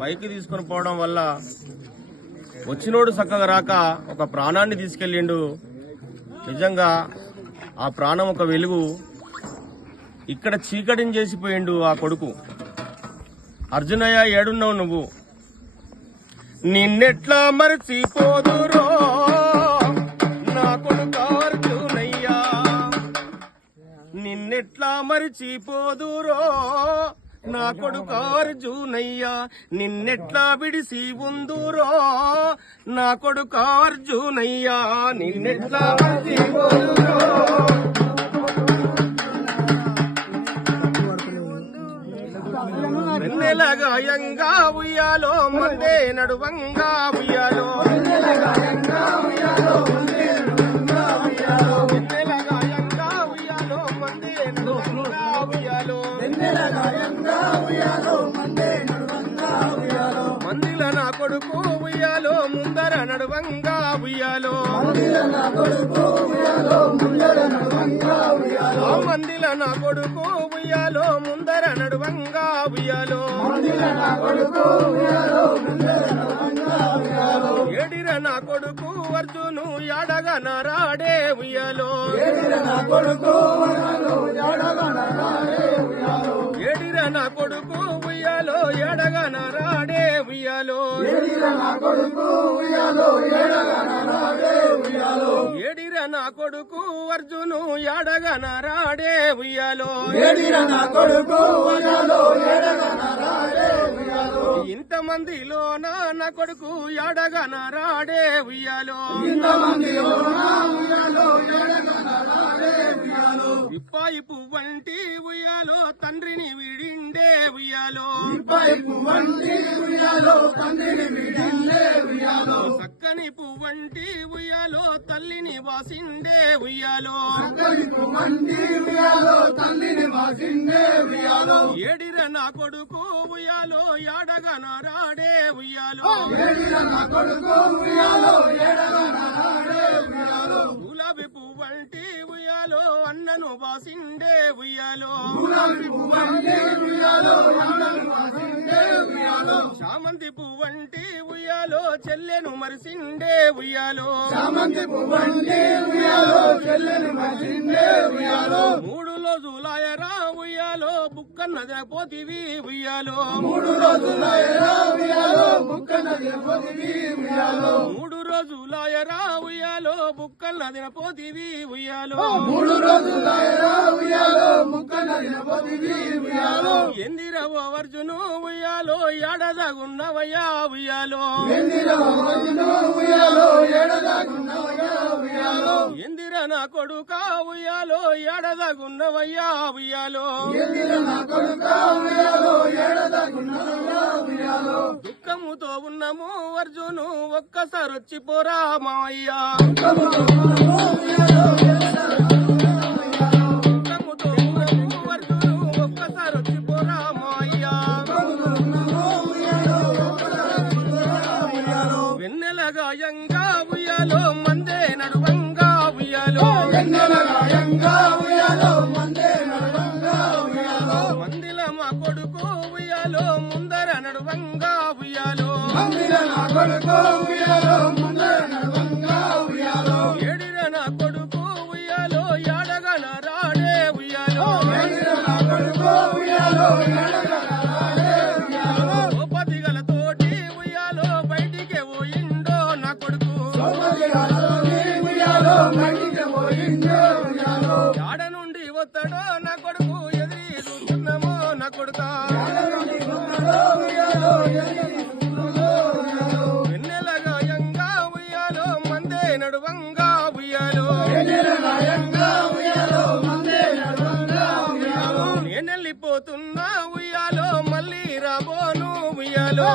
పైకి తీసుకొని పోవడం వల్ల వచ్చినోడు చక్కగా రాక ఒక ప్రాణాన్ని తీసుకెళ్ళిండు. నిజంగా ఆ ప్రాణం ఒక వెలుగు. ఇక్కడ చీకటిని చేసిపోయిండు ఆ కొడుకు. అర్జునయ్య, ఏడున్నావు నువ్వు? నిన్నెట్లా మరచిపోదురో నా కొడుకు అర్జునయ్య, నిన్నెట్లా మరచిపోదురో నా కొడుకు అర్జునయ్య, నిన్నెట్లా విడిసి ఉందురో నా కొడుకు అర్జునయ్య, నిన్నెట్లా మరచిపోదురో. వెన్నెలగాయంగా ఉయ్యాలో మందే నడువంగా ఉయ్యాలో, వెన్నెలగాయంగా ఉయ్యాలో మందే నడువంగా ఉయ్యాలో, వెన్నెలగాయంగా ఉయ్యాలో మందే నడువంగా ఉయ్యాలో, వెన్నెలగాయంగా ఉయ్యాలో మందే నడువంగా ఉయ్యాలో, మందిల నా కొడుకు ఉయ్యాలో ముందర నడువంగా ఉయ్యాలో, మందిల నా కొడుకు ఉయ్యాలో ముందర నడువంగా ఉయ్యాలో, మందిల నా కొడుకు ఉయ్యాలో ముందర నడువంగా ఉయ్యాలో, మందిల నా కొడుకు ఉయ్యాలో ముందర నడువంగా ఉయ్యాలో, ఏడిర నా కొడుకు అర్జును యాడగా నరాడే ఉయ్యాలో, ఏడిర నా కొడుకు ఉయ్యాలో యాడగా నరాడే ఉయ్యాలో, ఏడిర నా కొడుకు ఉయ్యాలో ఎడగా నరాడే ఉయ్యాలో, ఏడిర నా కొడుకు ఉయ్యాలో ఎడగా నరాడే ఉయ్యాలో, ఏడిర నా కొడుకు అర్జును యాడగా నరాడే ఉయ్యాలో, ఏడిర నా కొడుకు ఉయ్యాలో ఎడగా నరాడే ఉయ్యాలో, ఇంతమందిలో నా కొడుకు యాడగా నరాడే ఉయ్యాలో, ఇంతమందిలో ఉయ్యాలో ఎడగా నరాడే ఉయ్యాలో, ఇప్పాయి పువ్వంటి ఉయ్యాలో తండ్రిని విడిండే ఉయ్యాలో, ఇప్పాయి పువ్వంటి ఉయ్యాలో తండ్రిని విడిండే ఉయ్యాలో, చక్కని పువ్వంటి ఉయ్యాలో తల్లిని వాసిండే ఉయ్యాలో, చక్కని పువ్వంటి ఉయ్యాలో తల్లిని వాసిండే ఉయ్యాలో, ఏడిర నా కొడుకు ఉయ్యాలో యాడగా నరాడే ఉయ్యాలో, ఏడిర నా కొడుకు ఉయ్యాలో ఎడగా నరాడే ఉయ్యాలో, గులాబీ పువ్వంటి ఉయ్యాలో అన్నను వాసిండే ఉయ్యాలో, గులాబీ పువ్వంటి ఉయ్యాలో అన్నను వాసిండే ఉయ్యాలో, చామంతి పువ్వంటి ఉయ్యాలో చెల్లెను మరిసిండే ఉయ్యాలో, చామంతి పువ్వంటి ఉయ్యాలో చెల్లెను మరిసిండే ఉయ్యాలో, మూడు రోజులాయరా ఉయ్యాలో బుక్కన్న పోతివి ఉయ్యాలో, మూడు రోజులాయరా ఉయ్యాలో బుక్కన్న పోతివి ఉయ్యాలో, మూడు రోజులాయరా ఉయ్యాలో బుక్కన్న పోతివి ఉయ్యాలో, మూడు రోజులాయరా ఉయ్యాలో బుక్కన్న పోతివి ఉయ్యాలో, ఎందిరవో అర్జును ఉయ్యాలో ఎడదగున్నవయ్యా ఉయ్యాలో, ఎందిరవో అర్జును ఉయ్యాలో ఎడదగున్నవయ్యా ఉయ్యాలో, ఎందిర నా కొడుకా ఉయ్యాలో ఎడదగున్నవయ్యా ఉయ్యాలో, ఎందిర నా కొడుకా ఉయ్యాలో ఎడదగున్నవయ్యా ఉయ్యాలో, దుఃఖముతో ఉన్నము అర్జును ఒక్కసారి వచ్చి పోరా మావయ్యా, దుఃఖముతో ఉన్నము అర్జును ఒక్కసారి వచ్చి పోరా మావయ్యా, వెన్నెలగాయంగా ఉయ్యాలో మందే నడువంగా ఉయ్యాలో, వెన్నెలగాయంగా ఉయ్యాలో మందే నడువంగా ఉయ్యాలో, మందిల మా కొడుకు ఉయ్యాలో ముందర నడువంగా ఉయ్యాలో, మందిల నా కొడుకు ఉయ్యాలో ముందర నడువంగా ఉయ్యాలో, ఏడిర నా కొడుకు ఉయ్యాలో యాడగా నరాడే ఉయ్యాలో, ఏడిర నా కొడుకు ఉయ్యాలో యాడగా నరాడే ఉయ్యాలో, గోపతిగల తోటి ఉయ్యాలో బయటికి పోయిండో నా కొడుకు, గోపతిగలతోటి ఉయ్యాలో బయటికి పోయిండో ఉయ్యాలో, యాడ నుండి వస్తాడో నా కొడుకు ఎదిరి చూస్తున్నామో నా కొడుకా, వెన్నెలగాయంగా ఉయ్యాలో మందే నడువంగా ఉయ్యాలో, నేనెళ్ళిపోతున్నా ఉయ్యాలో మళ్ళీ రాబోను ఉయ్యాలో,